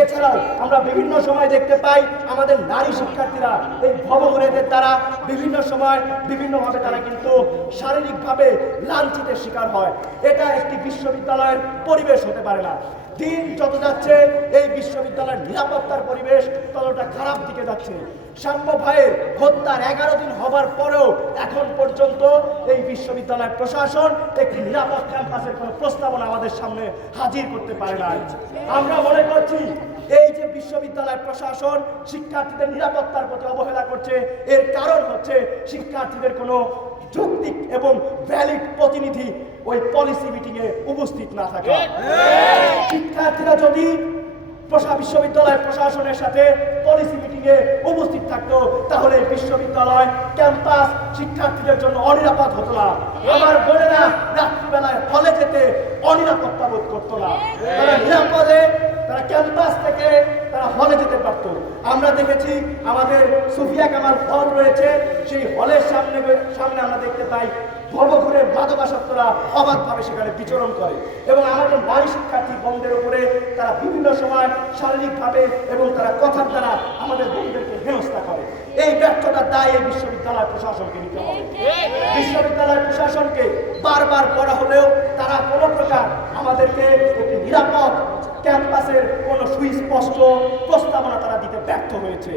এছাড়াও আমরা বিভিন্ন সময় দেখতে পাই আমাদের নারী শিক্ষার্থীরা, এই ভবঘুরেদের দ্বারা বিভিন্ন সময় বিভিন্নভাবে তারা কিন্তু শারীরিকভাবে লাঞ্ছিতের শিকার হয়। এটা একটি বিশ্ববিদ্যালয়ের পরিবেশ হতে পারে না। দিন যত যাচ্ছে, এই বিশ্ববিদ্যালয়ের নিরাপত্তার পরিবেশ ততটা খারাপ দিকে যাচ্ছে। সাম্য ভাইয়ের হত্যার এগারো দিন হবার পরেও এখন পর্যন্ত এই বিশ্ববিদ্যালয়ের প্রশাসন একটি নিরাপদ ক্যাম্পাসের কোনো প্রস্তাবনা আমাদের সামনে হাজির করতে পারে না আমরা মনে করছি যে বিশ্ববিদ্যালয় প্রশাসন শিক্ষার্থীদের নিরাপত্তার প্রতি অবহেলা করছে, এর কারণ হচ্ছে শিক্ষার্থীদের কোনো যৌক্তিক এবং ভ্যালিড প্রতিনিধি ওই পলিসি মিটিংয়ে উপস্থিত না থাকা। শিক্ষার্থীরা যদি প্রশা বিশ্ববিদ্যালয় প্রশাসনের সাথে পলিসি মিটিংয়ে উপস্থিত থাকতো, তাহলে বিশ্ববিদ্যালয় ক্যাম্পাস শিক্ষার্থীদের জন্য অনিরাপদ হতো না। আমার বোনেরা রাত্রিবেলায় হলে যেতে অনিরাপত্তা বোধ করতো না। নিরাপদে ক্যাম্পাস থেকে তারা হলে যেতে পারতো। আমরা দেখেছি আমাদের সুফিয়া কামাল হল রয়েছে। সেই হলের সামনে সামনে আমরা দেখতে পাই ভবঘুরে মাদকাসক্তরা অবাধভাবে সেখানে বিচরণ করে এবং আমাদের নারী শিক্ষার্থী বন্ধের উপরে তারা বিভিন্ন সময় শারীরিকভাবে এবং তারা কথার দ্বারা আমাদের বন্ধুদেরকে হেনস্থা করে। এই ব্যর্থতার দায় এই বিশ্ববিদ্যালয় প্রশাসনকে নিতে হবে। বিশ্ববিদ্যালয় প্রশাসনকে বারবার করা হলেও তারা কোনো প্রকার আমাদেরকে একটি নিরাপদ ক্যাম্পাসের কোনো সুস্পষ্ট প্রস্তাবনা তারা দিতে ব্যর্থ হয়েছে।